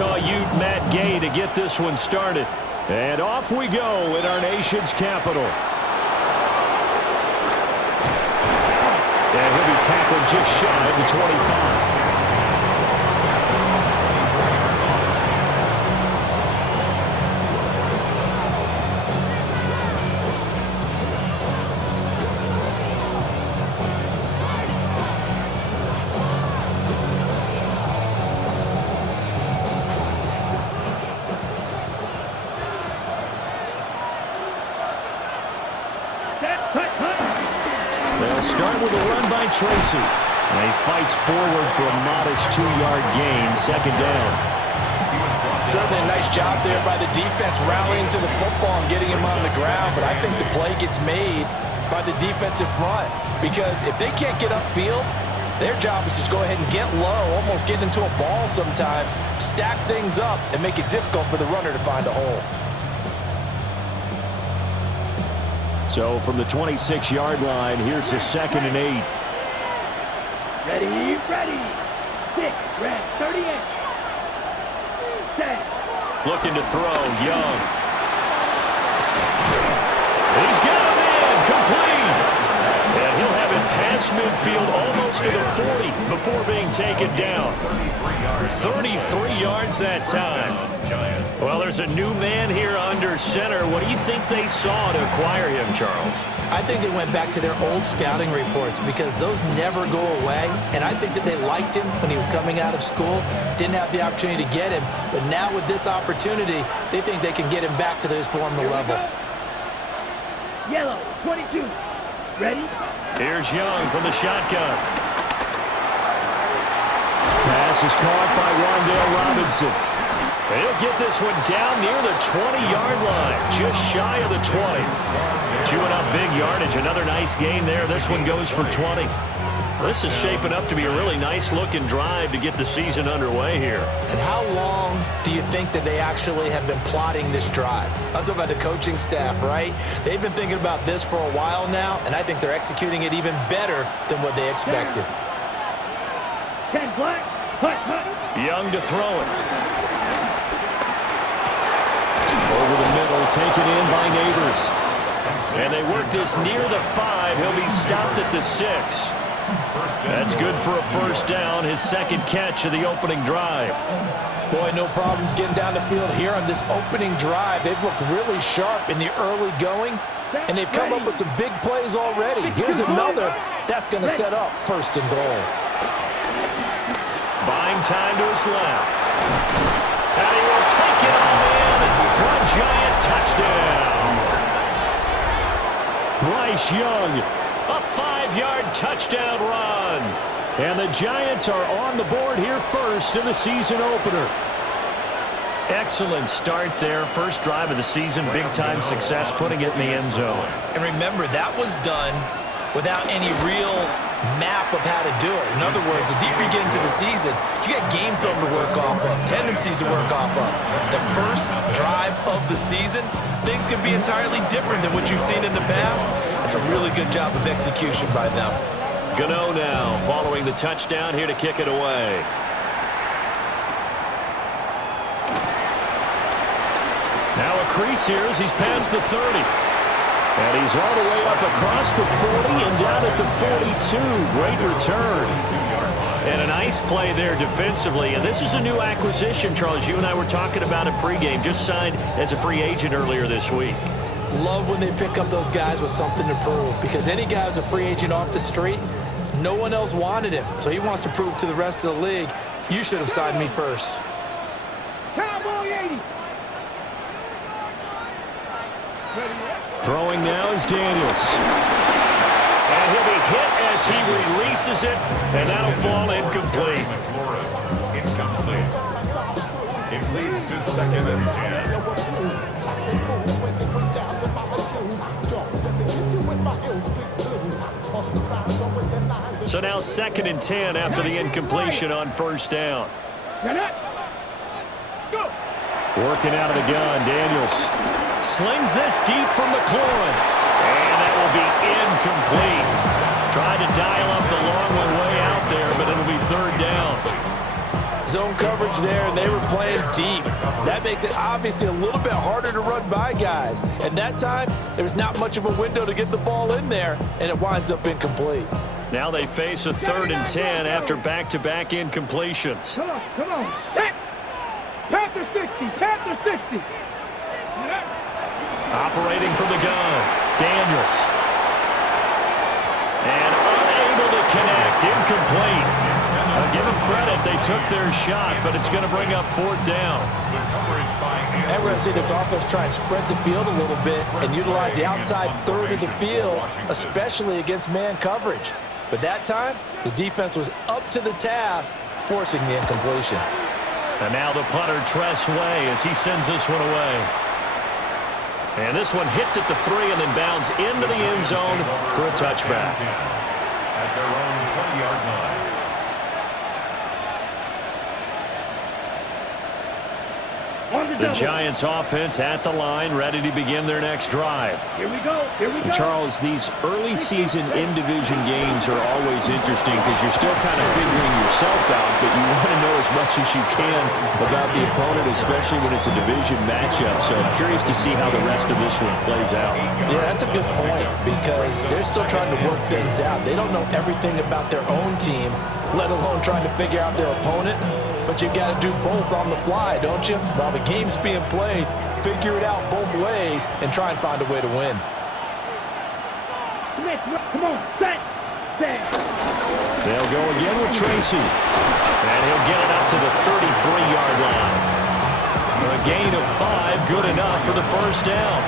Utah Ute Matt Gay to get this one started. And off we go in our nation's capital. And he'll be tackled just shy of the 25. They'll start with a run by Tracy. And he fights forward for a modest 2-yard gain, second down. Certainly a nice job there by the defense rallying to the football and getting him on the ground. But I think the play gets made by the defensive front. Because if they can't get upfield, their job is to go ahead and get low, almost get into a ball sometimes, stack things up, and make it difficult for the runner to find a hole. So from the 26-yard line, here's a 2nd and 8. Ready, ready. 6, red, 38. Set. Looking to throw, Young. He's got him in, complete. And he'll have it past midfield almost to the 40 before being taken down. 33 yards that time. Well, there's a new man here under center. What do you think they saw to acquire him, Charles? I think they went back to their old scouting reports because those never go away. And I think that they liked him when he was coming out of school. Didn't have the opportunity to get him. But now with this opportunity, they think they can get him back to his former level. Yellow, 22. Ready? Here's Young from the shotgun. Pass is caught by Rondale Robinson. He'll get this one down near the 20-yard line, just shy of the 20. Chewing up big yardage. Another nice gain there. This one goes for 20. This is shaping up to be a really nice-looking drive to get the season underway here. And how long do you think that they actually have been plotting this drive? I'm talking about the coaching staff, right? They've been thinking about this for a while now, and I think they're executing it even better than what they expected. 10 black. Hut, hut. Young to throw it. Over the middle, taken in by Neighbors. And they work this near the 5. He'll be stopped at the 6. That's good for a first down, his second catch of the opening drive. Boy, no problems getting down the field here on this opening drive. They've looked really sharp in the early going, and they've come up with some big plays already. Here's another that's going to set up first and goal. Buying time to his left. And he will take it all in for a giant touchdown. Bryce Young, a 5-yard touchdown run. And the Giants are on the board here first in the season opener. Excellent start there. First drive of the season, big-time success, putting it in the end zone. And remember, that was done without any real map of how to do it. In other words, the deeper you get into the season, you got game film to work off of, tendencies to work off of. The first drive of the season, things can be entirely different than what you've seen in the past. It's a really good job of execution by them. Gano now following the touchdown here to kick it away. Now a crease here as he's past the 30. And he's all the way up across the 40 and down at the 42. Great return. And a nice play there defensively. And this is a new acquisition, Charles. You and I were talking about it pregame. Just signed as a free agent earlier this week. Love when they pick up those guys with something to prove. Because any guy who's a free agent off the street, no one else wanted him. So he wants to prove to the rest of the league, you should have signed me first. Cowboy 80. Throwing now is Daniels. And he'll be hit as he releases it, and that'll fall incomplete. Incomplete. It leads to 2nd and 10. So now 2nd and 10 after the incompletion on first down. Working out of the gun, Daniels slings this deep from McLaurin. And that will be incomplete. Tried to dial up the long one way out there, but it'll be 3rd down. Zone coverage there, and they were playing deep. That makes it obviously a little bit harder to run by guys. And that time, there's not much of a window to get the ball in there, and it winds up incomplete. Now they face a 3rd and 10 after back-to-back incompletions. Come on, set. Panther 60, Panther 60. Operating from the gun, Daniels. And unable to connect, incomplete. I'll give them credit, they took their shot, but it's going to bring up 4th down. And we're going to see this offense try and spread the field a little bit and utilize the outside third of the field, especially against man coverage. But that time, the defense was up to the task, forcing the incompletion. And now the punter, Tress Way, as he sends this one away. And this one hits at the 3 and then bounds into the end zone for a touchback. At their own 20-yard line. The Giants offense at the line, ready to begin their next drive. Here we go. Charles, these early season in-division games are always interesting because you're still kind of figuring yourself out, but you want to know as much as you can about the opponent, especially when it's a division matchup. So I'm curious to see how the rest of this one plays out. Yeah, that's a good point because they're still trying to work things out. They don't know everything about their own team, let alone trying to figure out their opponent. But you got to do both on the fly, don't you? While the game's being played, figure it out both ways and try and find a way to win. Come on, set. They'll go again with Tracy. And he'll get it up to the 33-yard line. A gain of 5, good enough for the first down.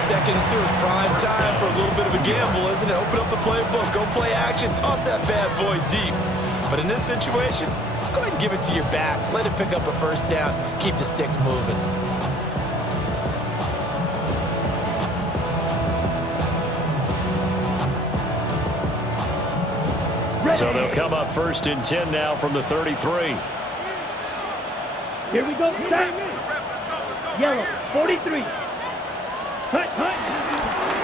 2nd and 2 is prime time for a little bit of a gamble, isn't it? Open up the playbook, go play action, toss that bad boy deep. But in this situation, go ahead and give it to your back. Let it pick up a first down. Keep the sticks moving. So they'll come up 1st and 10 now from the 33. Here we go. Set. Yellow, 43. Hut.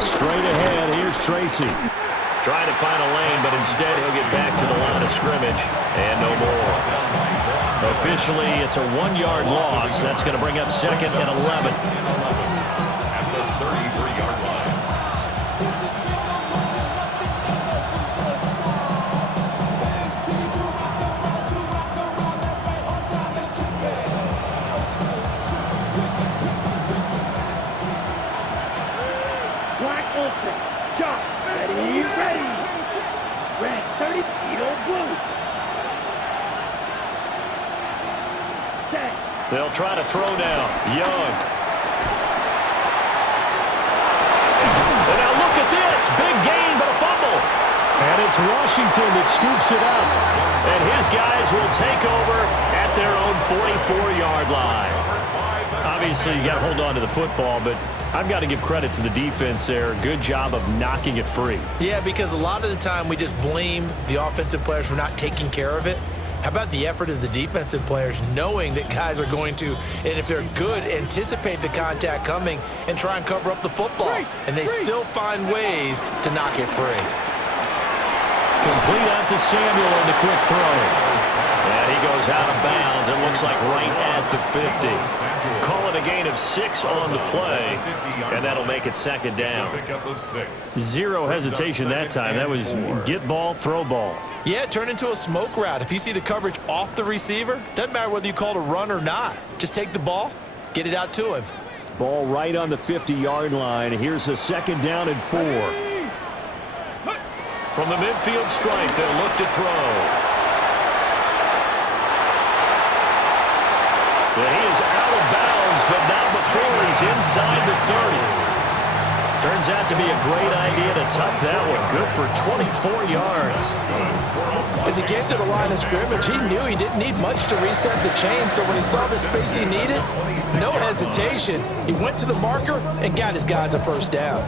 Straight ahead, here's Tracy. Trying to find a lane, but instead he'll get back to the line of scrimmage. And no more. Officially, it's a 1-yard loss. That's going to bring up 2nd and 11. At the 33-yard line. Black Ultra. Chop. Ready. Red 30, Edo blue. Set. They'll try to throw now. Young. And now look at this. Big gain, but a fumble. And it's Washington that scoops it up. And his guys will take over at their own 44-yard line. Obviously, you got to hold on to the football, but I've got to give credit to the defense there. Good job of knocking it free. Yeah, because a lot of the time we just blame the offensive players for not taking care of it. How about the effort of the defensive players knowing that guys are going to, and if they're good, anticipate the contact coming and try and cover up the football. And they still find ways to knock it free. Complete out to Samuel on the quick throw. And he goes out of bounds. It looks like right at the 50. Call it a gain of 6 on the play, and that'll make it 2nd down. Zero hesitation that time. That was get ball, throw ball. Yeah, turn into a smoke route. If you see the coverage off the receiver, doesn't matter whether you call it a run or not. Just take the ball, get it out to him. Ball right on the 50-yard line. Here's a 2nd down and 4. From the midfield stripe, they'll look to throw. And he is out of bounds, but not before he's inside the 30. Turns out to be a great idea to tuck that one. Good for 24 yards. As he came to the line of scrimmage, he knew he didn't need much to reset the chain, so when he saw the space he needed, no hesitation. He went to the marker and got his guys a first down.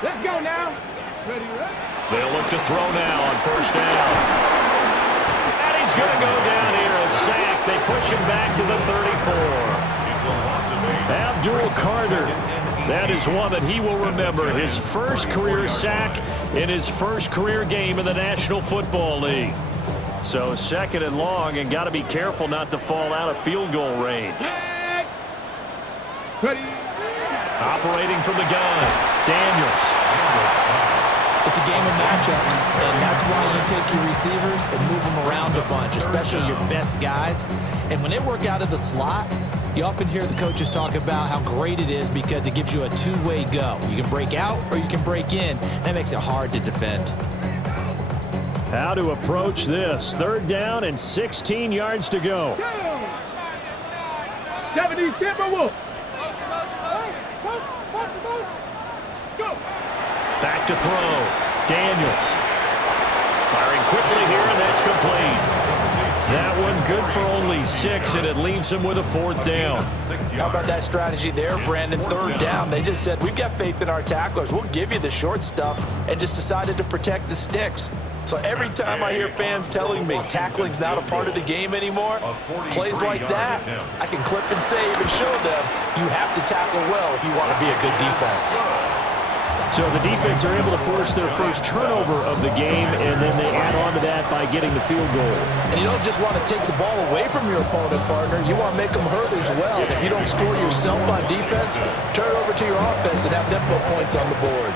Let's go now. Ready. They'll look to throw now on first down. And he's going to go down here, a sack. They push him back to the 34. Abdul Carter. That is one that he will remember. His first career sack in his first career game in the National Football League. So 2nd and long, and got to be careful not to fall out of field goal range. Operating from the gun, Daniels. It's a game of matchups, and that's why you take your receivers and move them around a bunch, especially your best guys. And when they work out of the slot, you often hear the coaches talk about how great it is because it gives you a two-way go. You can break out or you can break in. That makes it hard to defend. How to approach this. 3rd down and 16 yards to go. 70 Timberwolves. Back to throw. Daniels. Firing quickly here, and that's complete. That one good for only 6, and it leaves him with a 4th down. How about that strategy there, Brandon? 3rd down. They just said, we've got faith in our tacklers. We'll give you the short stuff, and just decided to protect the sticks. So every time I hear fans telling me tackling's not a part of the game anymore, plays like that, I can clip and save and show them you have to tackle well if you want to be a good defense. So the defense are able to force their first turnover of the game, and then they add on to that by getting the field goal. And you don't just want to take the ball away from your opponent, partner. You want to make them hurt as well. And if you don't score yourself on defense, turn it over to your offense and have them put points on the board.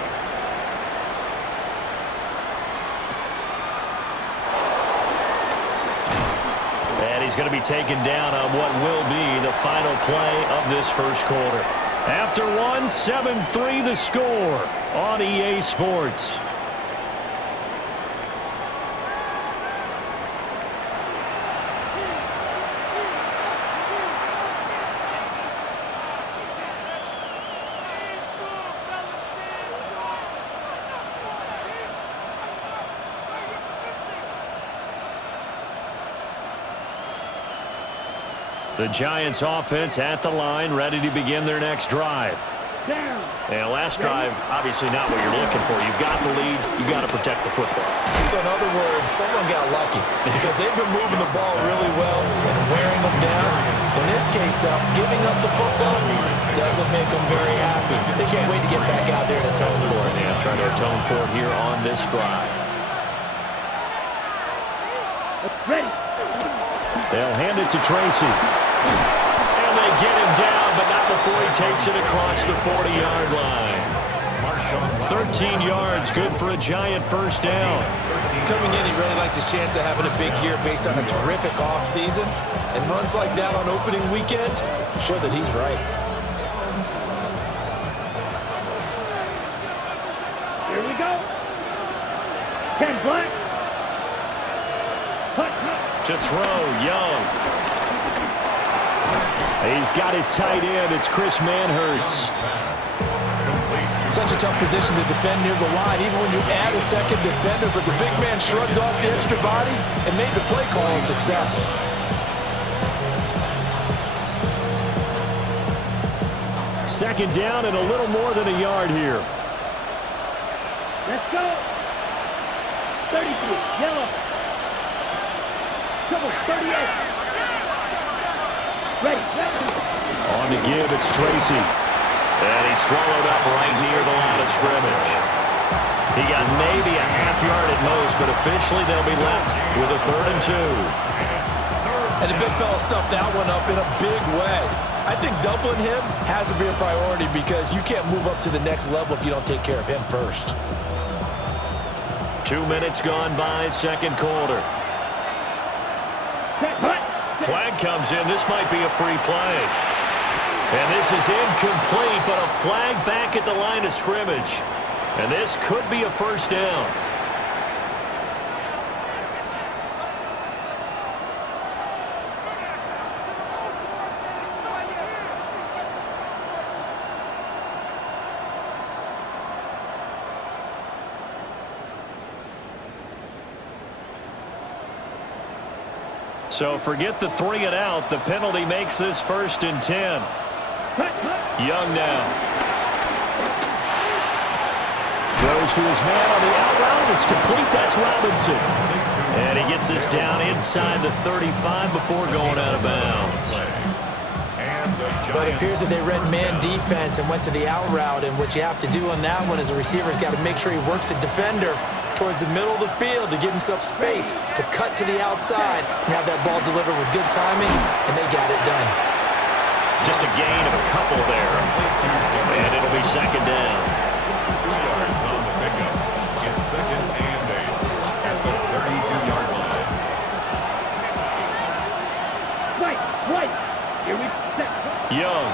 And he's going to be taken down on what will be the final play of this first quarter. After one, 7-3 the score on EA Sports. The Giants offense at the line, ready to begin their next drive. And last drive, obviously not what you're looking for. You've got the lead. You've got to protect the football. So in other words, someone got lucky because they've been moving the ball really well and wearing them down. In this case, though, giving up the football doesn't make them very happy. They can't wait to get back out there and atone for it. Yeah, trying to atone for it here on this drive. Ready. They'll hand it to Tracy. And they get him down, but not before he takes it across the 40-yard line. 13 yards, good for a Giant first down. Coming in, he really liked his chance of having a big year based on a terrific offseason. And runs like that on opening weekend show that he's right. Here we go. 10 black. To throw, Young. He's got his tight end. It's Chris Manhertz. Such a tough position to defend near the line, even when you add a second defender, but the big man shrugged off the extra body and made the play call a success. Second down and a little more than a yard here. Let's go. 33, yellow. Double 38. Ready. On the give, it's Tracy. And he's swallowed up right near the line of scrimmage. He got maybe a half yard at most, but officially they'll be left with a 3rd and 2. And the big fella stuffed that one up in a big way. I think doubling him has to be a priority because you can't move up to the next level if you don't take care of him first. 2 minutes gone by, second quarter. Flag comes in. This might be a free play. And this is incomplete, but a flag back at the line of scrimmage. And this could be a first down. So forget the 3 and out. The penalty makes this 1st and 10. Young now. Goes to his man on the out route. It's complete. That's Robinson. And he gets this down inside the 35 before going out of bounds. And the But it appears that they read man defense and went to the out route, and what you have to do on that one is a receiver's got to make sure he works the defender towards the middle of the field to give himself space to cut to the outside and have that ball delivered with good timing, and they got it done. Just a gain of a couple there, and it'll be second down. 2 yards on the pickup. It's second and 8 at the 32-yard line. Right. Here we set. Young.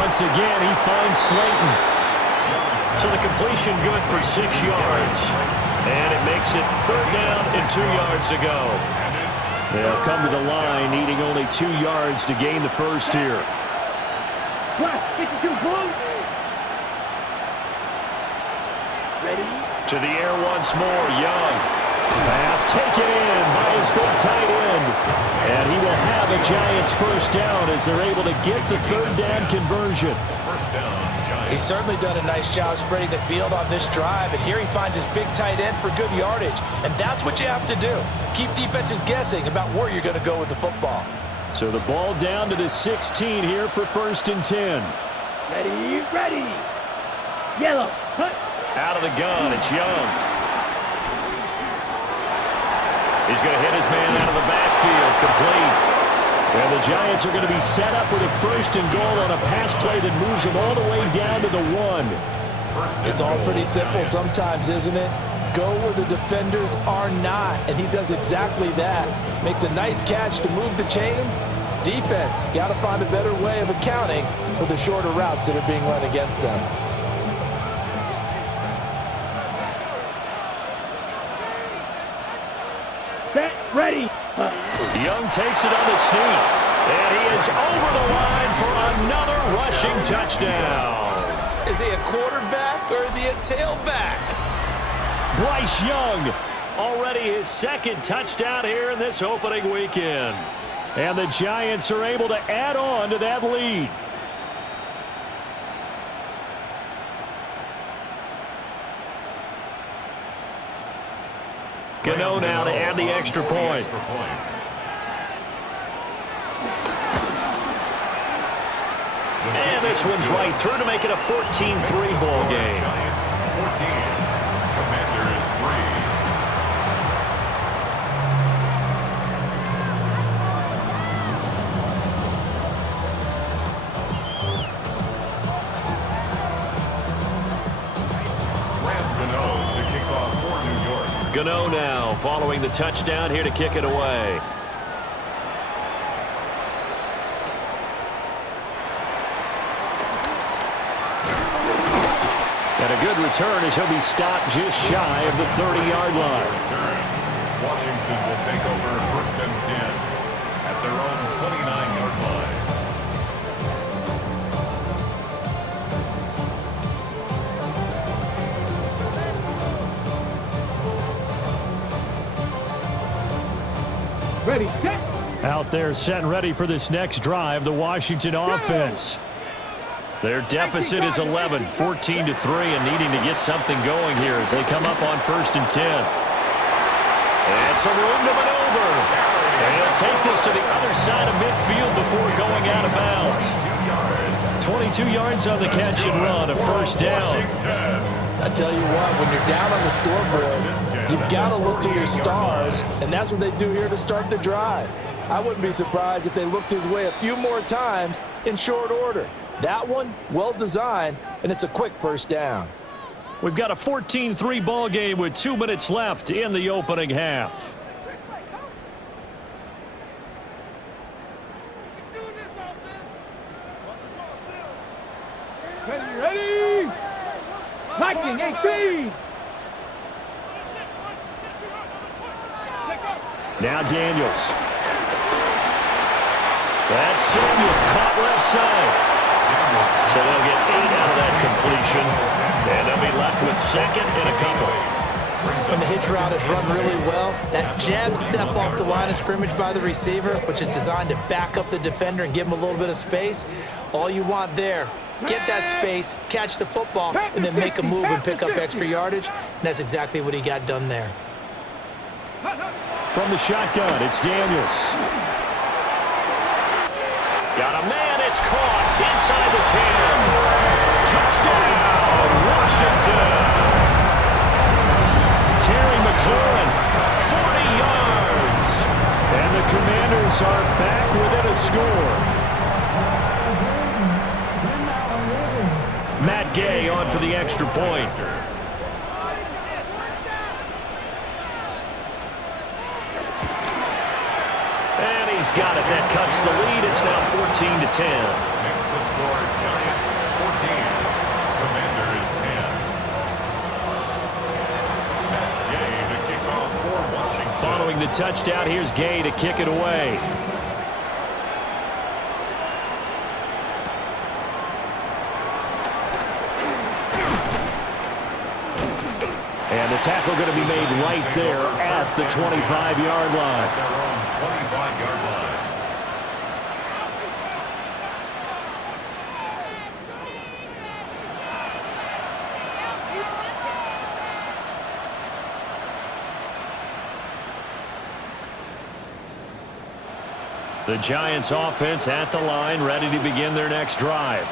Once again, he finds Slayton. So the completion good for 6 yards. And it makes it third down and 2 yards to go. They'll come to the line, needing only 2 yards to gain the first here. Class 52, boom. Ready? To the air once more, Young. Pass taken in by his big tight end. And he will have a Giants first down as they're able to get the third down conversion. First down, Giants. He's certainly done a nice job spreading the field on this drive, and here he finds his big tight end for good yardage. And that's what you have to do. Keep defenses guessing about where you're going to go with the football. So the ball down to the 16 here for first and 10. Ready. Yellow. Hut. Out of the gun, it's Young. He's going to hit his man out of the backfield, complete. And the Giants are going to be set up with a first and goal on a pass play that moves them all the way down to the 1. It's all pretty simple sometimes, isn't it? Go where the defenders are not, and he does exactly that. Makes a nice catch to move the chains. Defense got to find a better way of accounting for the shorter routes that are being run against them. Set. Ready. Young takes it on the sneak. And he is over the line for another rushing touchdown. Is he a quarterback or is he a tailback? Bryce Young, already his second touchdown here in this opening weekend. And the Giants are able to add on to that lead. Gano now to add the extra point. And this one's right through to make it a 14-3 ball game. Giants 14, Commanders 3. Grant Gano to kick off for New York. Gano now following the touchdown here to kick it away. And a good return as he'll be stopped just shy of the 30-yard line. Washington will take over first and 10 at their own 29-yard line. Ready. Set. Out there set and ready for this next drive, the Washington offense. Their deficit is 11, 14-3, and needing to get something going here as they come up on first and 10. And some room to maneuver. And he'll take this to the other side of midfield before going out of bounds. 22 yards on the catch and run, a first down. I tell you what, when you're down on the scoreboard, you've got to look to your stars, and that's what they do here to start the drive. I wouldn't be surprised if they looked his way a few more times in short order. That one, well designed, and it's a quick first down. We've got a 14-3 ball game with 2 minutes left in the opening half. Ready. Lightning 18. Now Daniels. That's Samuel, caught left side. So they'll get 8 out of that completion, and they'll be left with second and a couple. When the hitch route is run really well, that jab step off the line of scrimmage by the receiver, which is designed to back up the defender and give him a little bit of space, all you want there, get that space, catch the football, and then make a move and pick up extra yardage, and that's exactly what he got done there. From the shotgun, it's Daniels. Got a man. It's caught inside the 10. Touchdown, Washington. Terry McLaurin, 40 yards. And the Commanders are back within a score. Matt Gay on for the extra point. And he's got it. That cuts the lead. It's now 14-10. Next the score, Giants 14, Commanders 10. Matt Gay to kick off for Washington. Following the touchdown, here's Gay to kick it away. And the tackle going to be made right there at the 25-yard line. Their own 25-yard line. The Giants offense at the line, ready to begin their next drive.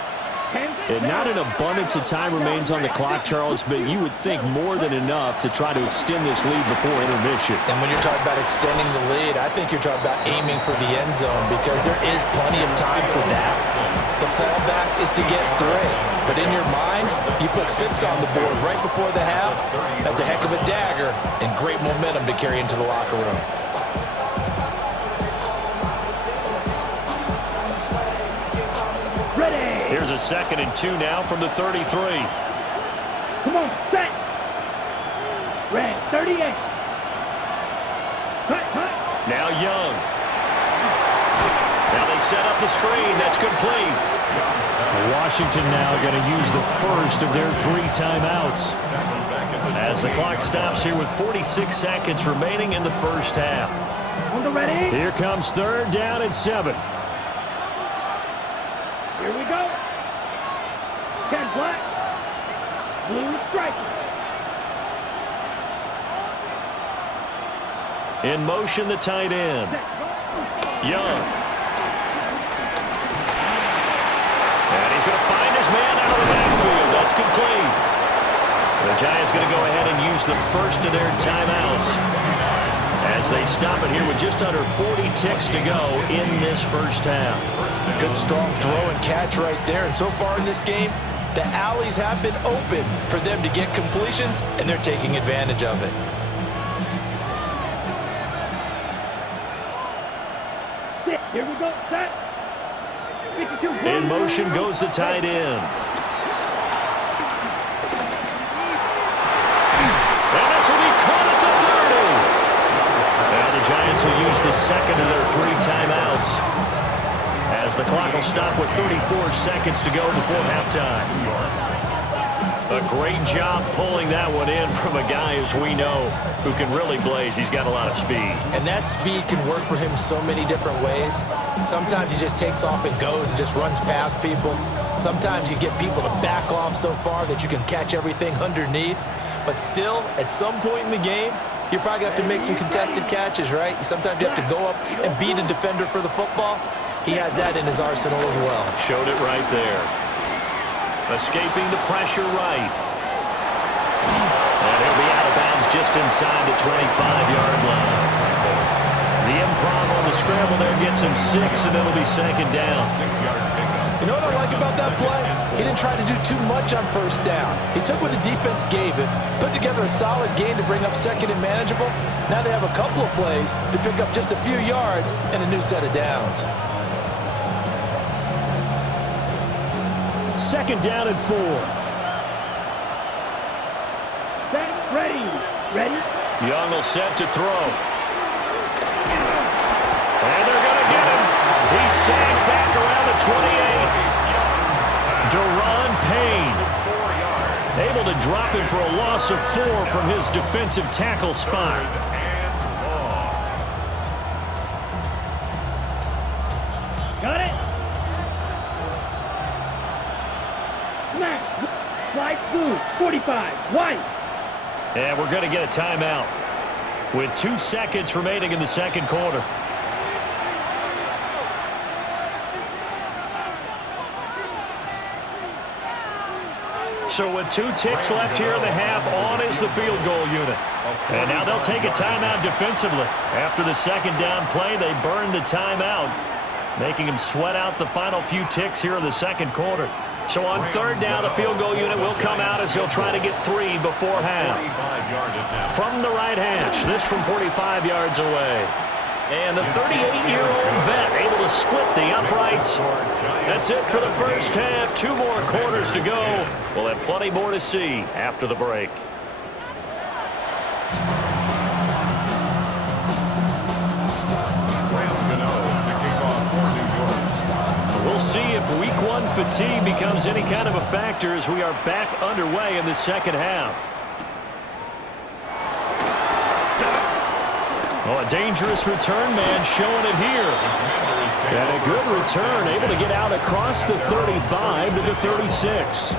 And not an abundance of time remains on the clock, Charles, but you would think more than enough to try to extend this lead before intermission. And when you're talking about extending the lead, I think you're talking about aiming for the end zone because there is plenty of time for that. The fallback is to get 3. But in your mind, you put 6 on the board right before the half. That's a heck of a dagger and great momentum to carry into the locker room. Here's a 2nd and 2 now from the 33. Come on, set. Red, 38. Cut. Now Young. Now they set up the screen. That's complete. Washington now going to use the first of their 3 timeouts. As the clock stops here with 46 seconds remaining in the first half. On the ready. Here comes 3rd down and 7. Here we go. 10 black. Blue stripe. In motion, the tight end. Young. And he's going to find his man out of the backfield. That's complete. The Giants going to go ahead and use the first of their timeouts as they stop it here with just under 40 ticks to go in this first half. Good strong throw and catch right there. And so far in this game, the alleys have been open for them to get completions, and they're taking advantage of it. Here we go, set. 52. In motion goes the tight end. And this will be caught at the 30. Now the Giants will use the second of their 3 timeouts as the clock will stop with 34 seconds to go before halftime. A great job pulling that one in from a guy, as we know, who can really blaze. He's got a lot of speed. And that speed can work for him so many different ways. Sometimes he just takes off and goes and just runs past people. Sometimes you get people to back off so far that you can catch everything underneath. But still, at some point in the game, you're probably going to have to make some contested catches, right? Sometimes you have to go up and beat a defender for the football. He has that in his arsenal as well. Showed it right there. Escaping the pressure right. And he'll be out of bounds just inside the 25-yard line. The improv on the scramble there gets him 6, and it'll be 2nd down. 6-yard pickup. You know what I like about that play? He didn't try to do too much on 1st down. He took what the defense gave him, put together a solid game to bring up 2nd and manageable. Now they have a couple of plays to pick up just a few yards and a new set of downs. 2nd down and 4. Set, ready. Ready. Young will set to throw. And they're going to get him. He's sacked back around the 28. Deron Payne able to drop him for a loss of 4 from his defensive tackle spot. Got it. Smack. Slide blue. 45. White. And we're going to get a timeout with 2 seconds remaining in the 2nd quarter. So with 2 ticks left here in the half, on is the field goal unit. And now they'll take a timeout defensively. After the second down play, they burn the timeout, making them sweat out the final few ticks here in the second quarter. So on third down, the field goal unit will come out as they'll try to get 3 before half. From the right hash, this from 45 yards away. And the 38-year-old vet able to split the uprights. That's it for the first half. 2 more quarters to go. We'll have plenty more to see after the break. We'll see if week 1 fatigue becomes any kind of a factor as we are back underway in the second half. Oh, a dangerous return man showing it here. And a good return, able to get out across the 35 to the 36.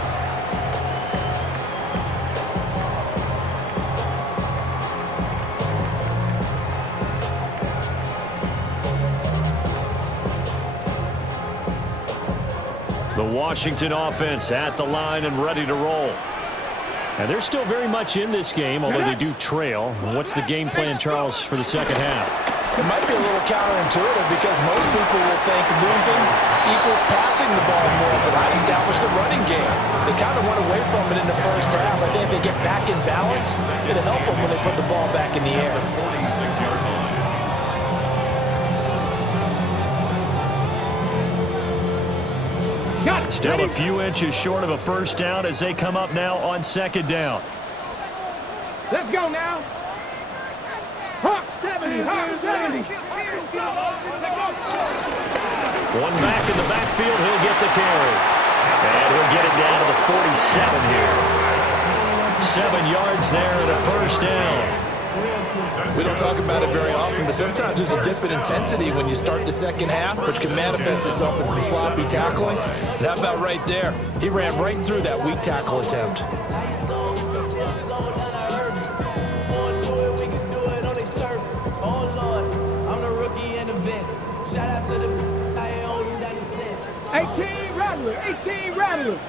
The Washington offense at the line and ready to roll. And they're still very much in this game, although they do trail. What's the game plan, Charles, for the second half? It might be a little counterintuitive because most people will think losing equals passing the ball more, but I'd establish the running game. They kind of went away from it in the first half. I think if they get back in balance, it'll help them when they put the ball back in the air. Still a few inches short of a first down as they come up now on second down. Let's go now. Hawk 70, Hawk 70. One back in the backfield, he'll get the carry. And he'll get it down to the 47 here. 7 yards there and a first down. We don't talk about it very often, but sometimes there's a dip in intensity when you start the second half, which can manifest itself in some sloppy tackling. And how about right there? He ran right through that weak tackle attempt. Eighteen Rattler.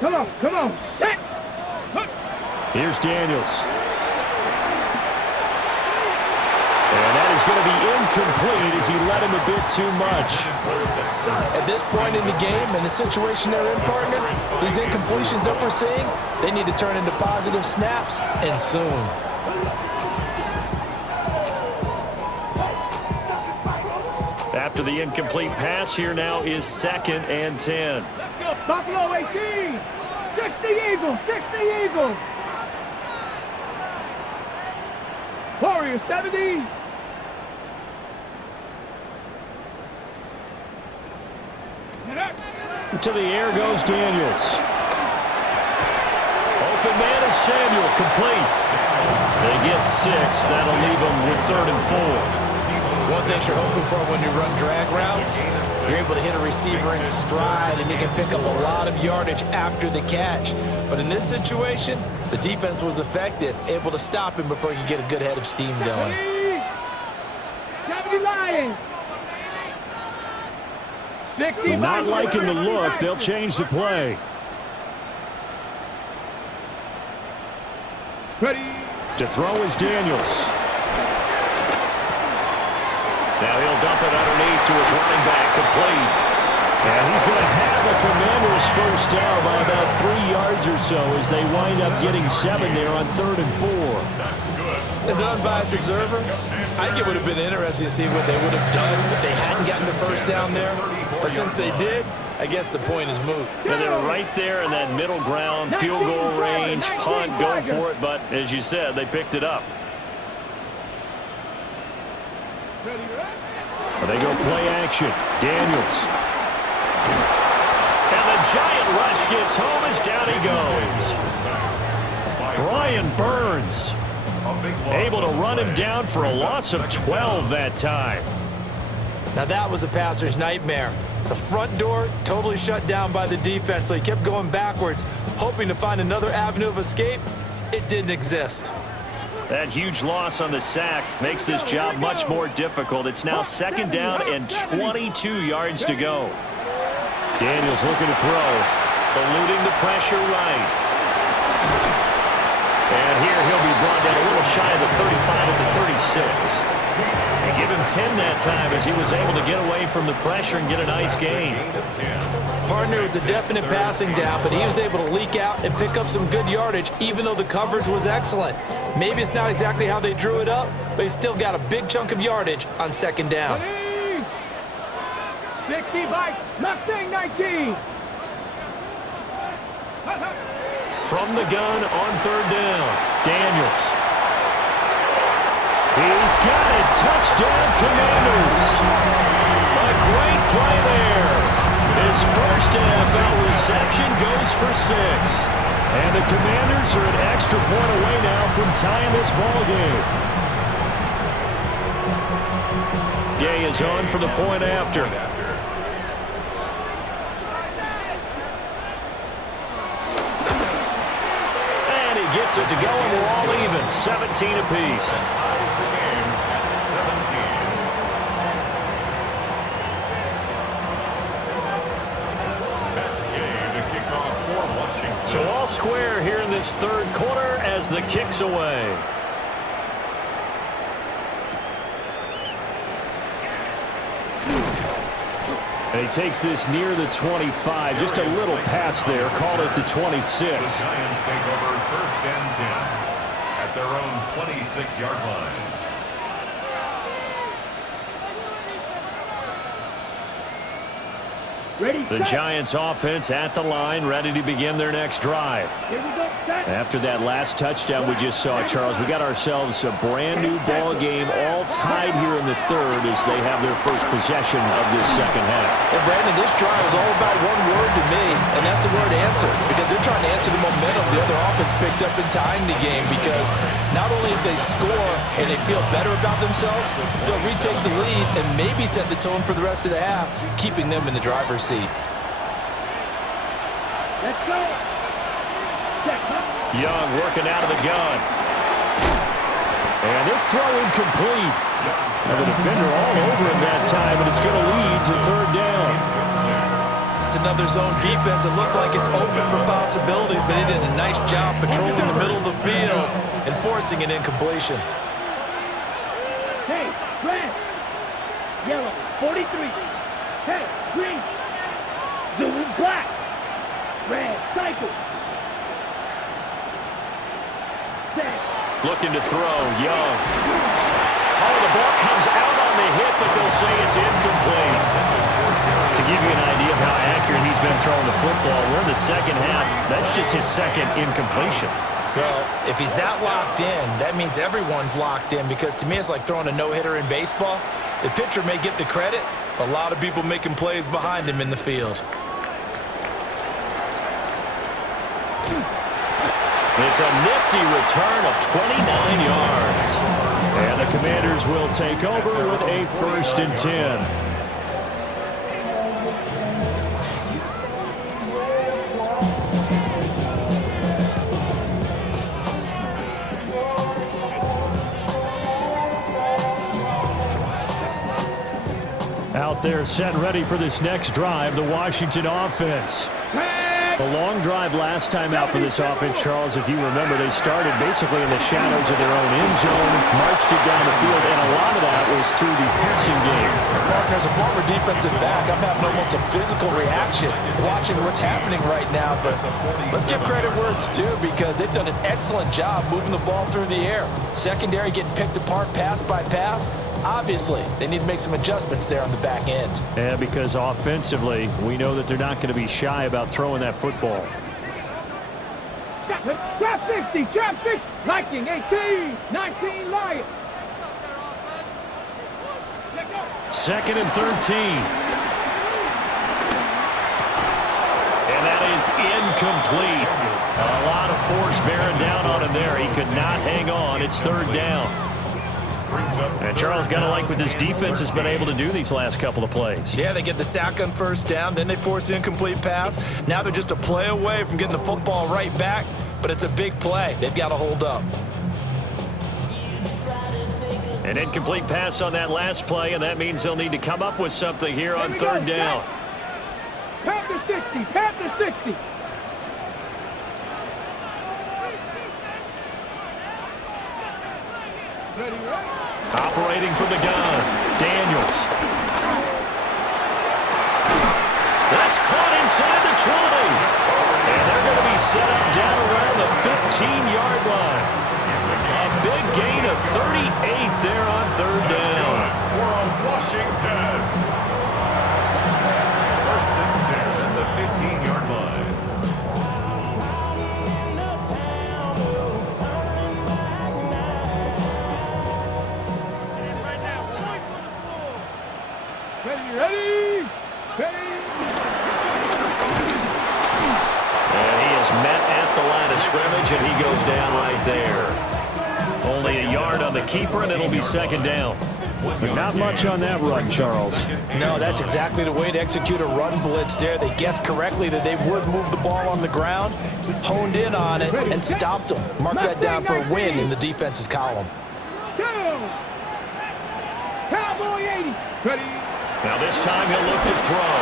Come on. Set. Here's Daniels. And that is going to be incomplete as he led him a bit too much. At this point in the game and the situation they're in, partner, these incompletions that we're seeing, they need to turn into positive snaps, and soon. After the incomplete pass, here now is 2nd and 10. Buffalo 18. 60 Eagles. Warriors 70. To the air goes Daniels. Open man is Samuel, complete. They get 6. That'll leave them with 3rd and 4. One thing you're hoping for when you run drag routes, you're able to hit a receiver in stride and he can pick up a lot of yardage after the catch. But in this situation, the defense was effective, able to stop him before he could get a good head of steam going. 70 Lions. 60 Not liking the look. They'll change the play. Ready. To throw is Daniels. Now he'll dump it underneath to his running back, complete. And he's going to have a Commander's first down by about 3 yards or so as they wind up getting 7 there on 3rd and 4. As an unbiased observer, I think it would have been interesting to see what they would have done if they hadn't gotten the first down there. But since they did, I guess the point is moot. And they're right there in that middle ground, field goal range, punt, go for it. But as you said, they picked it up. They go play action. Daniels. And the giant rush gets home as down he goes. Brian Burns able to run him down for a loss of 12 that time. Now that was a passer's nightmare. The front door totally shut down by the defense, so he kept going backwards, hoping to find another avenue of escape. It didn't exist. That huge loss on the sack makes this job much more difficult. It's now 2nd down and 22 yards to go. Daniels looking to throw. eluding the pressure right. And here he'll be brought down a little shy of the 35 at the 36. And give him 10 that time as he was able to get away from the pressure and get a nice gain. Partner, it was a definite passing down, but he was able to leak out and pick up some good yardage, even though the coverage was excellent. Maybe it's not exactly how they drew it up, but he still got a big chunk of yardage on second down. 60 by Mustang 19. From the gun on third down, Daniels. He's got it. Touchdown, Commanders. A great play there. His first NFL reception goes for 6. And the Commanders are an extra point away now from tying this ball game. Gay is on for the point after. And he gets it to go, and we're all even, 17 apiece. So all square here in this third quarter as the kick's away. And he takes this near the 25. Just a little pass there. Called it the 26. The Giants take over first and 10 at their own 26-yard line. Ready, The Giants offense at the line, ready to begin their next drive. Here we go, set. After that last touchdown we just saw, Charles, we got ourselves a brand new ball game, all tied here in the third as they have their first possession of this second half. And Brandon, this drive is all about one word to me, and that's the word answer, because they're trying to answer the momentum the other offense picked up in tying the game, because not only if they score and they feel better about themselves, they'll retake the lead and maybe set the tone for the rest of the half, keeping them in the driver's seat. Let's go. Set, huh? Young working out of the gun. And this throw incomplete. And the defender all over him that time, and it's going to lead to third down. It's another zone defense. It looks like it's open for possibilities, but he did a nice job patrolling the middle of the field and forcing an incompletion. Hey, red. Yellow, 43. Hey, green. Blue, black. Red, cycle. Set. Looking to throw, Young. Oh, the ball comes out on the hit, but they'll say it's incomplete. To give you an idea of how accurate he's been throwing the football, we're in the second half. That's just his second incompletion. Well, if he's that locked in, that means everyone's locked in, because to me it's like throwing a no-hitter in baseball. The pitcher may get the credit, but a lot of people making plays behind him in the field. It's a nifty return of 29 yards. And the Commanders will take over with a first and 10. Out there set and ready for this next drive, the Washington offense. A long drive last time out for this offense, Charles. If you remember, they started basically in the shadows of their own end zone, marched it down the field, and a lot of that was through the passing game. Partner, as a former defensive back, I'm having almost a physical reaction watching what's happening right now. But let's give credit where it's due, because they've done an excellent job moving the ball through the air. Secondary getting picked apart pass by pass. Obviously, they need to make some adjustments there on the back end. Yeah, because offensively, we know that they're not going to be shy about throwing that football. Trap 60, trap 60. Viking 18, 19 Lions. Second and 13. And that is incomplete. A lot of force bearing down on him there. He could not hang on. It's third down. And Charles, got to like what this defense has been able to do these last couple of plays. Yeah, they get the sack on first down, then they force the incomplete pass. Now they're just a play away from getting the football right back, but it's a big play. They've got to hold up. An incomplete pass on that last play, and that means they'll need to come up with something here on third down. Panther 60, Panther 60. Operating from the gun, Daniels. That's caught inside the 20. And they're going to be set up down around the 15-yard line. A big gain of 38 there on third down. For Washington. First and 10 at the 15-yard line. Ready? And he is met at the line of scrimmage, and he goes down right there. Only a yard on the keeper, and it'll be second down. But not much on that run, Charles. No, that's exactly the way to execute a run blitz there. They guessed correctly that they would move the ball on the ground, honed in on it, and stopped them. Mark that down for a win in the defense's column. Cowboy 80. Ready? Now this time he'll look to throw.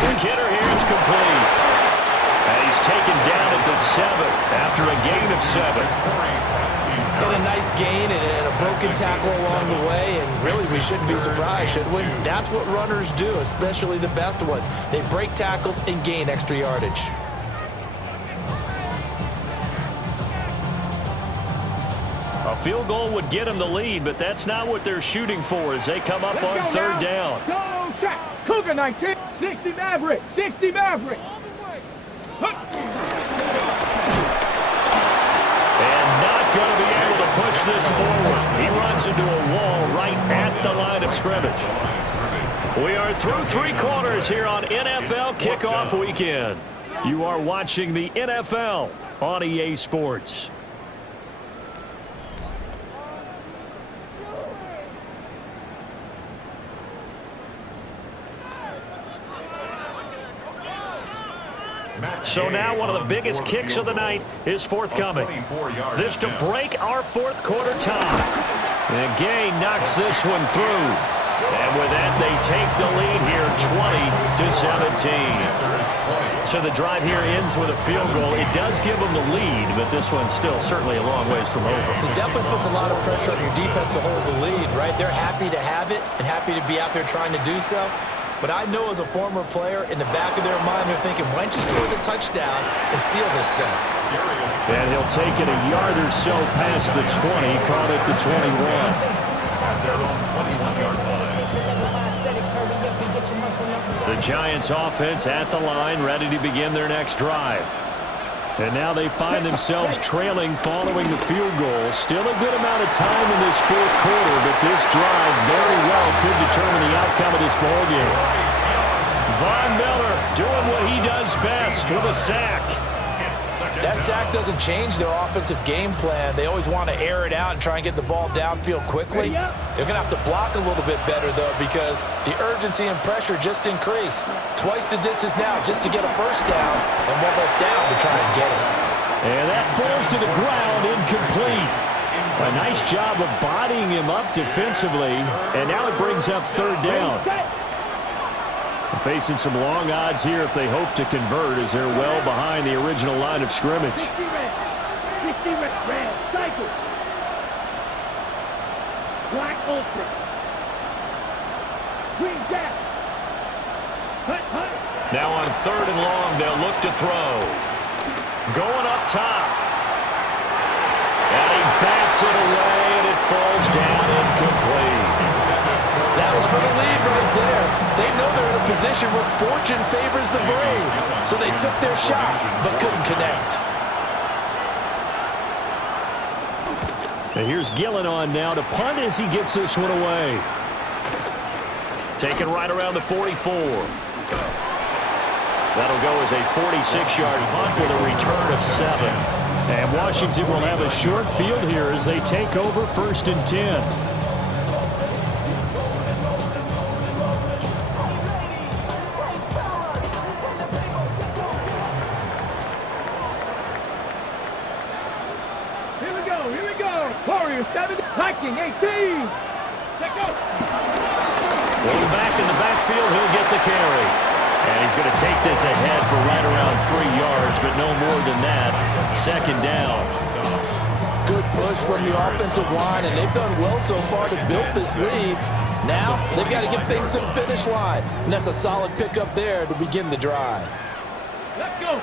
The kidder here is complete. And he's taken down at the 7 after a gain of 7. And a nice gain and a broken tackle along the way, and really we shouldn't be surprised, should we? That's what runners do, especially the best ones. They break tackles and gain extra yardage. A field goal would get them the lead, but that's not what they're shooting for as they come up on third down. Go check. Cougar 19. 60 Maverick. 60 Maverick. And not going to be able to push this forward. He runs into a wall right at the line of scrimmage. We are through 3 quarters here on NFL Kickoff Weekend. You are watching the NFL on EA Sports. So now one of the biggest kicks of the night is forthcoming. This to break our fourth quarter tie. And Gay knocks this one through. And with that, they take the lead here 20-17. So the drive here ends with a field goal. It does give them the lead, but this one's still certainly a long ways from over. It definitely puts a lot of pressure on your defense to hold the lead, right? They're happy to have it and happy to be out there trying to do so. But I know as a former player, in the back of their mind, they're thinking, why don't you score the touchdown and seal this thing? And he'll take it a yard or so past the 20, caught at the 21. Their own 21-yard line. The Giants offense at the line, ready to begin their next drive. And now they find themselves trailing following the field goal. Still a good amount of time in this fourth quarter, but this drive very well could determine the outcome of this ballgame. Von Miller doing what he does best with a sack. That sack doesn't change their offensive game plan. They always want to air it out and try and get the ball downfield quickly. They're going to have to block a little bit better, though, because the urgency and pressure just increase. Twice the distance now just to get a first down, and one less down to try and get it. And that falls to the ground, incomplete. A nice job of bodying him up defensively, and now it brings up third down. Facing some long odds here if they hope to convert as they're well behind the original line of scrimmage. 60 red, cycle. Black ultra. Green gas. Hut. Now on third and long, they'll look to throw. Going up top. And he bats it away, and it falls down incomplete. That was for the lead right there. They know they're in a position where fortune favors the brave. So they took their shot, but couldn't connect. And here's Gillen on now to punt as he gets this one away. Taken right around the 44. That'll go as a 46-yard punt with a return of 7. And Washington will have a short field here as they take over 1st and 10. Warriors 7, Viking 18. Check out. One back in the backfield, he'll get the carry. And he's going to take this ahead for right around 3 yards, but no more than that. Second down. good push from the offensive line, and they've done well so far to build this lead. Now, they've got to get things to the finish line, and that's a solid pickup there to begin the drive. Let's go.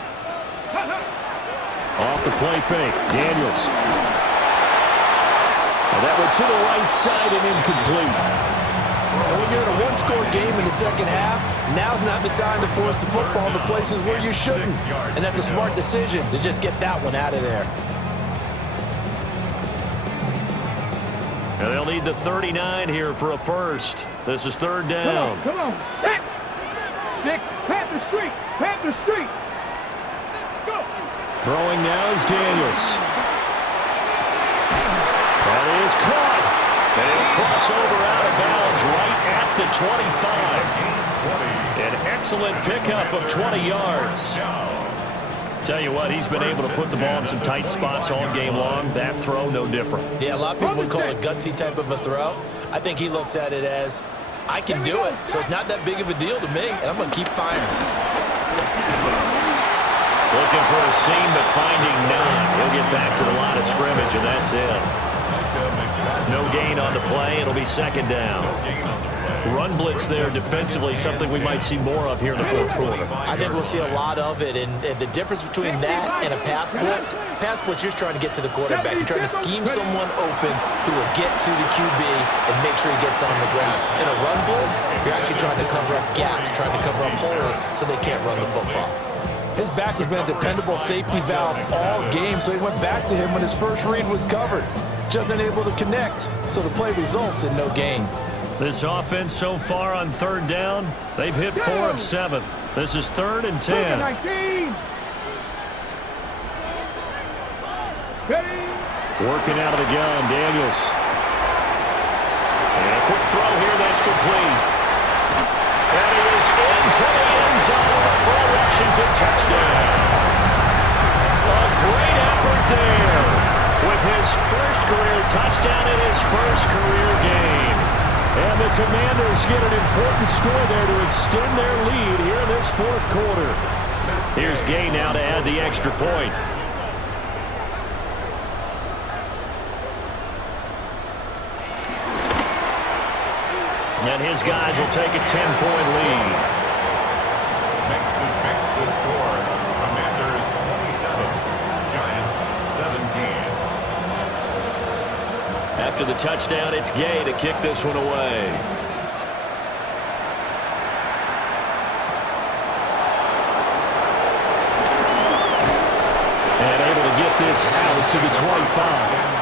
Off the play fake, Daniels. And that went to the right side and incomplete. And when you're in a one-score game in the second half, now's not the time to force the football to places where you shouldn't. And that's a smart decision to just get that one out of there. And they'll need the 39 here for a first. This is third down. Come on. Set. Six. Panther Street. Panther Street. Go. Throwing now is Daniels. That is caught. And it'll cross over out of bounds right at the 25. An excellent pickup of 20 yards. Tell you what, he's been able to put the ball in some tight spots all game long. That throw, no different. Yeah, a lot of people would call it a gutsy type of a throw. I think he looks at it as, I can do it, so it's not that big of a deal to me, and I'm going to keep firing. Looking for a seam, but finding none. He'll get back to the line of scrimmage, and that's it. No gain on the play. It'll be second down. Run blitz there defensively, something we might see more of here in the fourth quarter. I think we'll see a lot of it, and the difference between that and a pass blitz, you're trying to get to the quarterback. You're trying to scheme someone open who will get to the QB and make sure he gets on the ground. In a run blitz, you're actually trying to cover up gaps, trying to cover up holes so they can't run the football. His back has been a dependable safety valve all game, so he went back to him when his first read was covered. Just unable to connect, so the play results in no gain. This offense so far on third down, they've hit 4 of 7. This is 3rd and 10. 19. Working out of the gun, Daniels. And a quick throw here, that's complete. And he is into the end zone for a Washington touchdown. A great effort there with his first career touchdown in his first career game. And the Commanders get an important score there to extend their lead here in this fourth quarter. Here's Gay now to add the extra point. And his guys will take a 10-point lead. Makes the score. Commanders 27, Giants 17. After the touchdown, it's Gay to kick this one away. And able to get this out to the 25.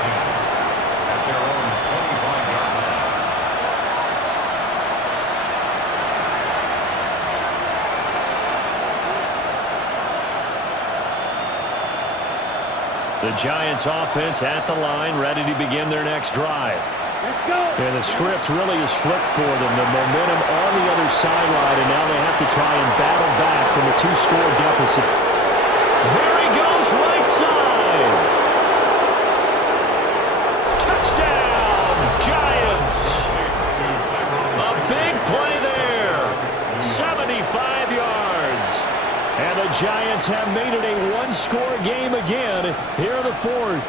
At their own 25-yard line. The Giants offense at the line, ready to begin their next drive. Let's go. And the script really is flipped for them. The momentum on the other sideline, and now they have to try and battle back from a 2-score deficit. There he goes, right side. Touchdown, Giants. A big play there. 75 yards. And the Giants have made it a 1-score game again here in the fourth.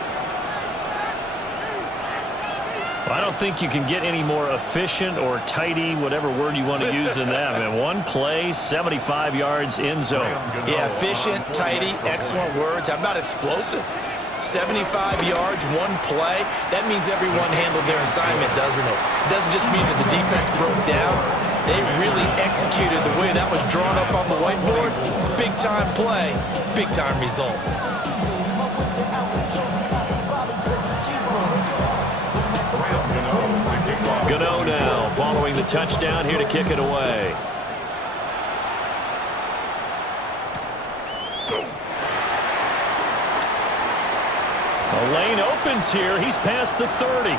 I don't think you can get any more efficient or tidy, whatever word you want to use in that. Man, one play, 75 yards in zone. Yeah, efficient, tidy, excellent words. How about explosive? 75 yards, one play. That means everyone handled their assignment, doesn't it? It doesn't just mean that the defense broke down. They really executed the way that was drawn up on the whiteboard. Big-time play, big-time result. Gano now following the touchdown here to kick it away. The lane opens here. He's past the 30.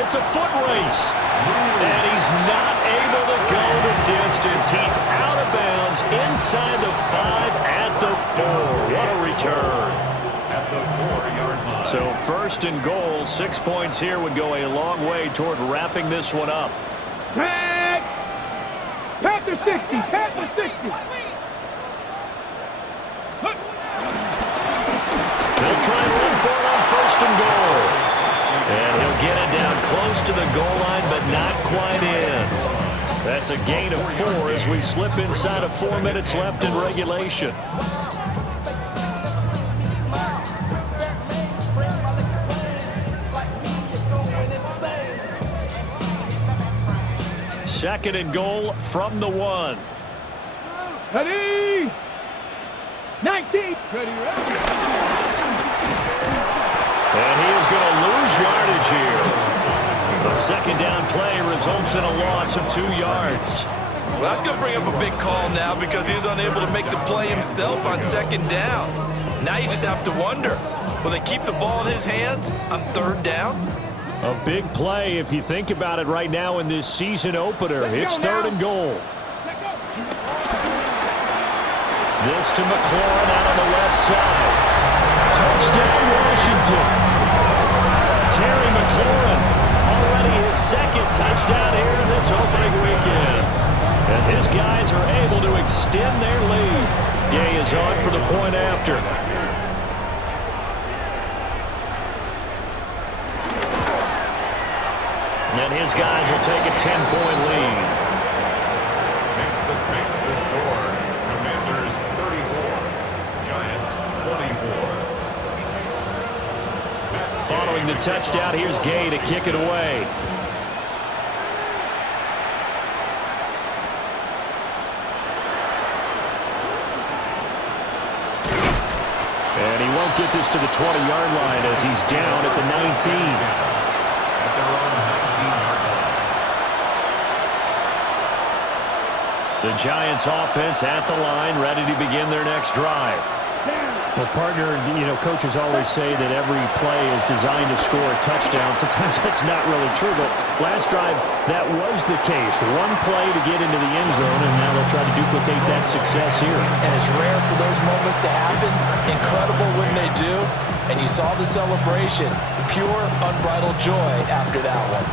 It's a foot race. And he's not able to go the distance. He's out of bounds inside the 5 at the 4. What a return. At the 4-yard line. So 1st and goal, 6 points here would go a long way toward wrapping this one up. Tag. Panther 60. Panther 60. first and goal. And he'll get it down close to the goal line, but not quite in. That's a gain of 4 as we slip inside of 4 minutes left in regulation. Second and goal from the 1. Ready? 19. Ready. And he is going to lose yardage here. The second down play results in a loss of 2 yards. Well, that's going to bring up a big call now because he was unable to make the play himself on second down. Now you just have to wonder, will they keep the ball in his hands on third down? A big play if you think about it right now in this season opener. It's third and goal. This to McLaurin out on the left side. Touchdown, Washington. Terry McLaurin, already his second touchdown here in this opening weekend, as his guys are able to extend their lead. Gay is on for the point after. And his guys will take a 10-point lead. Makes the score. Commanders 34. Giants 24. Following the touchdown, here's Gay to kick it away. And he won't get this to the 20-yard line as he's down at the 19. At their own 19-yard line. The Giants offense at the line, ready to begin their next drive. Well, partner, coaches always say that every play is designed to score a touchdown. Sometimes that's not really true, but last drive, that was the case. One play to get into the end zone, and now they'll try to duplicate that success here. And it's rare for those moments to happen. Incredible when they do. And you saw the celebration. Pure, unbridled joy after that one.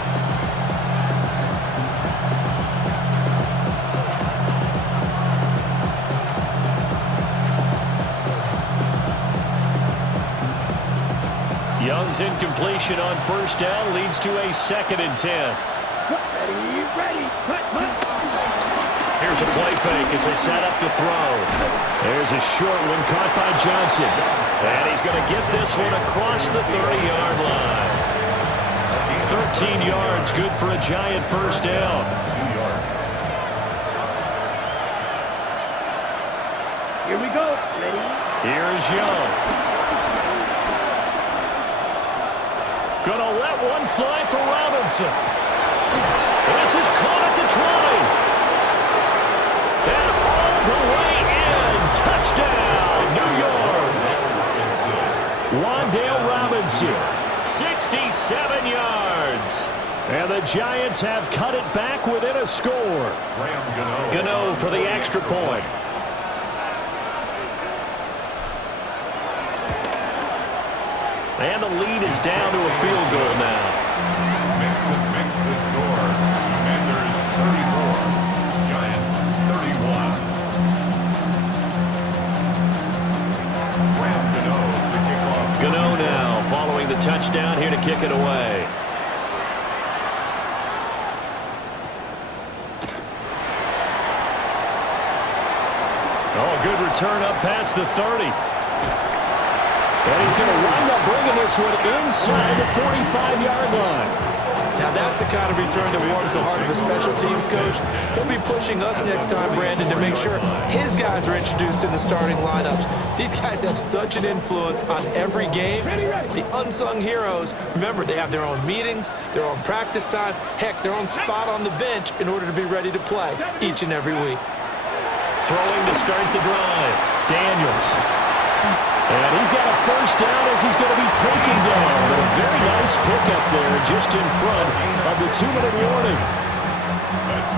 Young's incompletion on first down leads to a 2nd and 10. Ready. Cut. Here's a play fake as they set up to throw. There's a short one caught by Johnson. And he's going to get this one across the 30-yard line. 13 yards, good for a Giant first down. Here we go. Ready. Here's Young. Gonna let one fly for Robinson. This is caught at the 20. And all the way in. Touchdown, New York. Wan'Dale Robinson, 67 yards. And the Giants have cut it back within a score. Gano for the extra point. And the lead is down to a field goal now. Makes the score. Commanders 34. Giants 31. Gano to kick off. Gano now following the touchdown here to kick it away. Oh, good return up past the 30. And he's going to wind up bringing this one inside the 45-yard line. Now that's the kind of return that warms the heart of a special teams coach. He'll be pushing us next time, Brandon, to make sure his guys are introduced in the starting lineups. These guys have such an influence on every game. The unsung heroes, remember, they have their own meetings, their own practice time, heck, their own spot on the bench in order to be ready to play each and every week. Throwing to start the drive, Daniels. And he's got a first down as he's going to be taken down. But a very nice pickup there just in front of the 2-minute warning.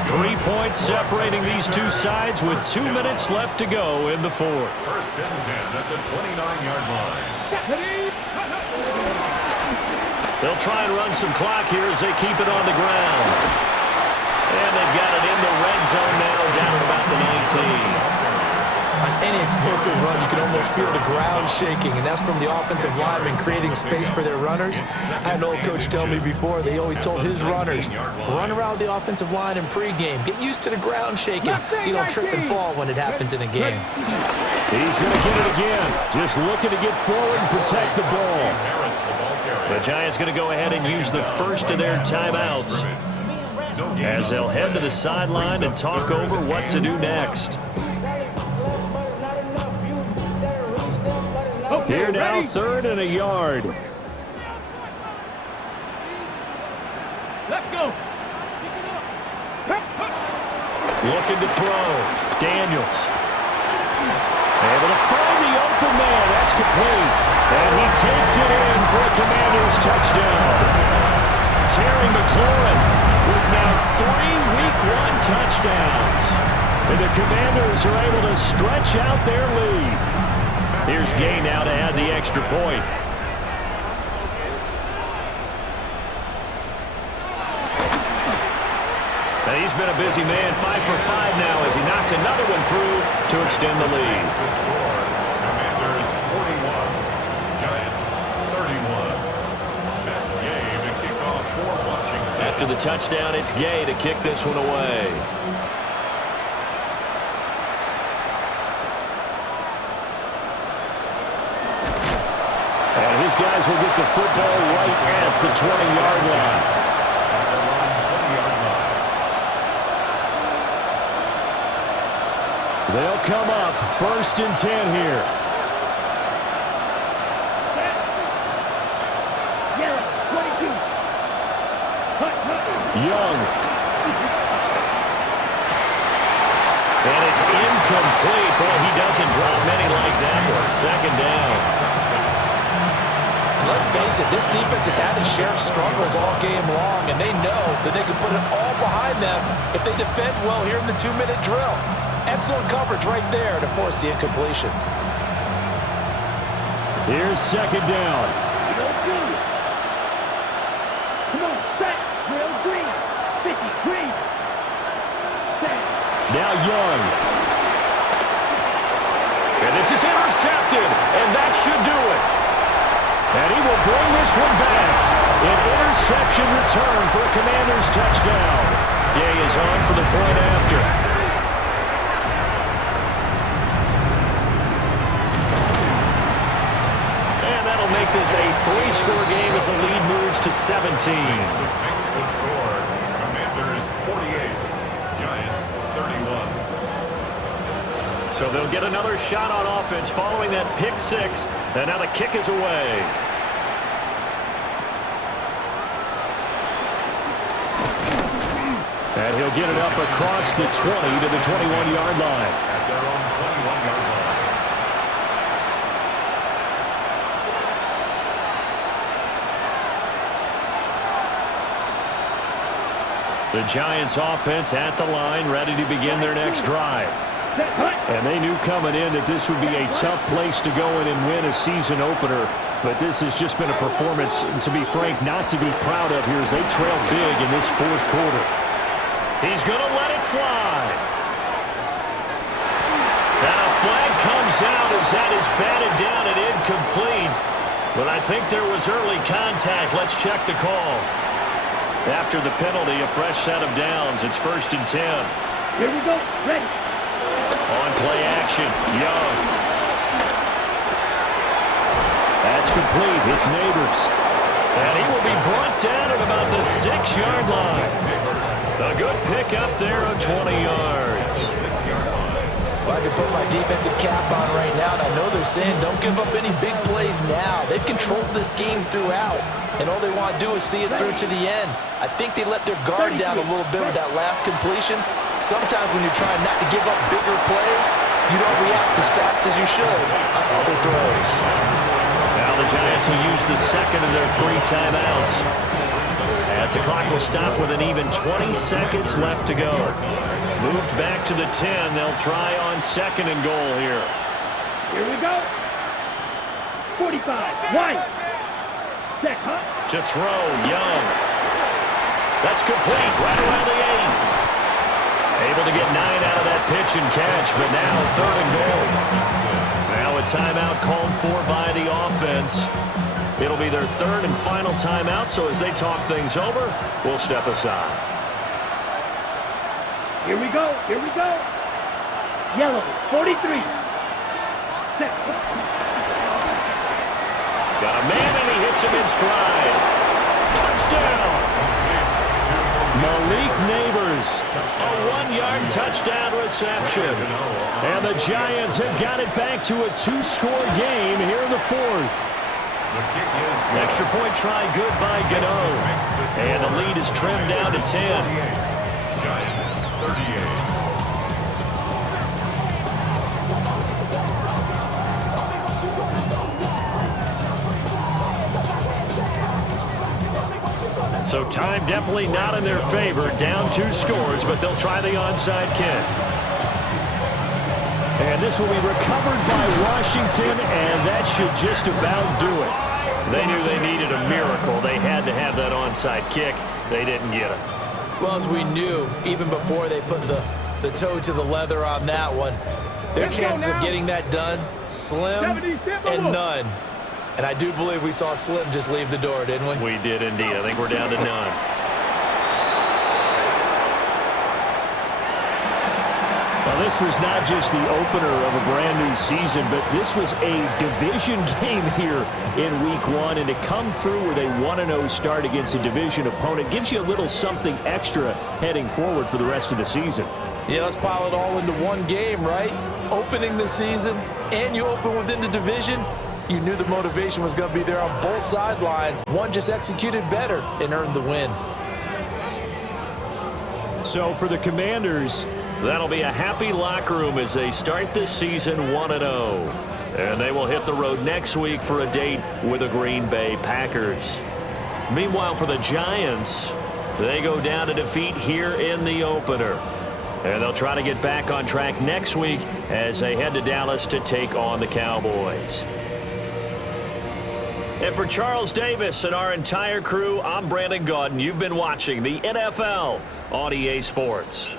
3 points separating these two sides with 2 minutes left to go in the fourth. First and 10 at the 29-yard line. They'll try and run some clock here as they keep it on the ground. And they've got it in the red zone now down at about the 19. On any explosive run. You can almost feel the ground shaking, and that's from the offensive linemen creating space for their runners. I had an old coach tell me before, they always told his runners, run around the offensive line in pregame. Get used to the ground shaking so you don't trip and fall when it happens in a game. He's going to get it again. Just looking to get forward and protect the ball. The Giants going to go ahead and use the first of their timeouts as they'll head to the sideline and talk over what to do next. Here now, 3rd and a yard. Let's go. Looking to throw. Daniels. Able to find the open man. That's complete. And he takes it in for a Commanders touchdown. Terry McLaurin with now 3 Week 1 touchdowns. And the Commanders are able to stretch out their lead. Here's Gay now to add the extra point. And he's been a busy man, 5 for 5 now as he knocks another one through to extend the lead. The score, Commanders 41, Giants 31. Matt Gay to kick off for Washington. After the touchdown, it's Gay to kick this one away. And his guys will get the football right at the 20-yard line. They'll come up 1st and 10 here. Young. And it's incomplete. Boy, he doesn't drop many like that one. 2nd down. Let's face it, this defense has had its share of struggles all game long, and they know that they can put it all behind them if they defend well here in the 2-minute drill. Excellent coverage right there to force the incompletion. Here's 2nd down. Come on, set. Real green. 50 green. Now Young. And this is intercepted, and that should do it. And he will bring this one back. An interception return for a Commanders touchdown. Gay is on for the point after. Make this a 3-score game as the lead moves to 17. Makes the score, Commanders 48, Giants 31. So they'll get another shot on offense following that pick 6, and now the kick is away. And he'll get it up across the 20 to the 21-yard line. At their own 21-yard line. The Giants offense at the line, ready to begin their next drive. And they knew coming in that this would be a tough place to go in and win a season opener. But this has just been a performance, to be frank, not to be proud of here as they trail big in this 4th quarter. He's going to let it fly. And a flag comes out as that is batted down and incomplete. But I think there was early contact. Let's check the call. After the penalty, a fresh set of downs. It's 1st and 10. Here we go. Ready. On play action, Young. That's complete. It's Neighbors. And he will be brought down at about the 6-yard line. A good pick up there of 20 yards. Well, I can put my defensive cap on right now, and I know they're saying don't give up any big plays now. They've controlled this game throughout, and all they want to do is see it through to the end. I think they let their guard down a little bit with that last completion. Sometimes when you're trying not to give up bigger plays, you don't react as fast as you should on other throws. Now the Giants will use the 2nd of their 3 timeouts. As the clock will stop with an even 20 seconds left to go. Moved back to the 10. They'll try on 2nd and goal here. Here we go. 45. White. Set, huh? To throw, Young. That's complete. Right around the 8. Able to get 9 out of that pitch and catch, but now 3rd and goal. Now a timeout called for by the offense. It'll be their 3rd and final timeout, so as they talk things over, we'll step aside. Here we go. Here we go. Yellow, 43. Set. Got a man, and he hits him in stride. Touchdown! Malik Neighbors, a 1-yard touchdown reception. And the Giants have got it back to a 2-score game here in the 4th. Extra point try good by Gano. And the lead is trimmed down to 10. Giants 38. So time definitely not in their favor. Down 2 scores, but they'll try the onside kick. And this will be recovered by Washington, and that should just about do it. They knew they needed a miracle. They had to have that onside kick. They didn't get it. Well, as we knew, even before they put the toe to the leather on that one, their chances of getting that done, slim and none. And I do believe we saw Slim just leave the door, didn't we? We did indeed. I think we're down to none. Well, this was not just the opener of a brand new season, but this was a division game here in Week 1. And to come through with a 1-0 start against a division opponent gives you a little something extra heading forward for the rest of the season. Yeah, let's pile it all into one game, right? Opening the season, and you open within the division. You knew the motivation was going to be there on both sidelines. One just executed better and earned the win. So for the Commanders, that'll be a happy locker room as they start this season 1-0. And they will hit the road next week for a date with the Green Bay Packers. Meanwhile, for the Giants, they go down to defeat here in the opener. And they'll try to get back on track next week as they head to Dallas to take on the Cowboys. And for Charles Davis and our entire crew, I'm Brandon Gaudin. You've been watching the NFL on EA Sports.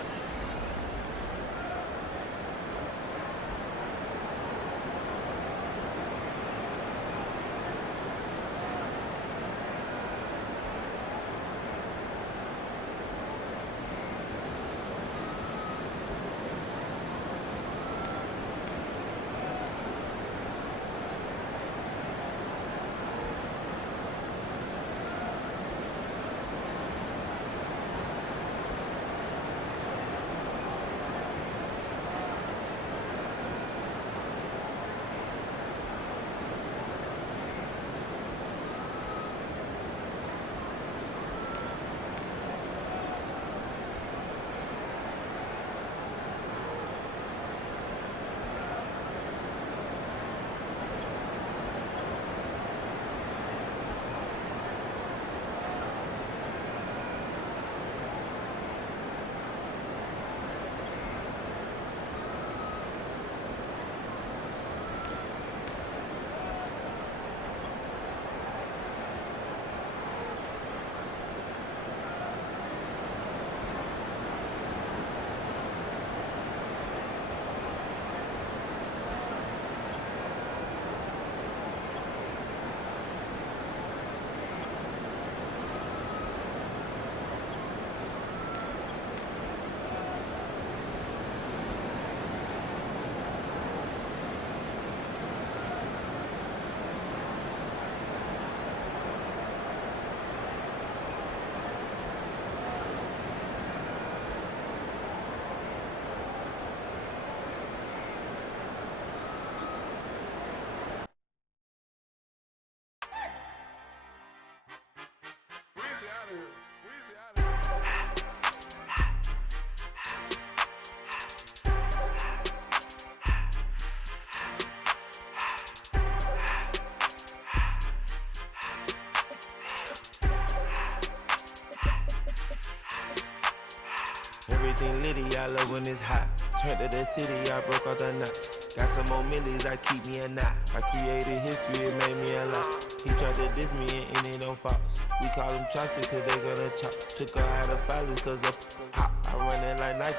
Everything litty, I love when it's hot. Turned to the city, I broke all the knots. Got some more millies, I keep me a knot. I created history, it made me a lot. He tried to diss me and it don't false. We call them chopsticks cause they gonna chop. Took her out of filers cause of hop. I run it like Nike.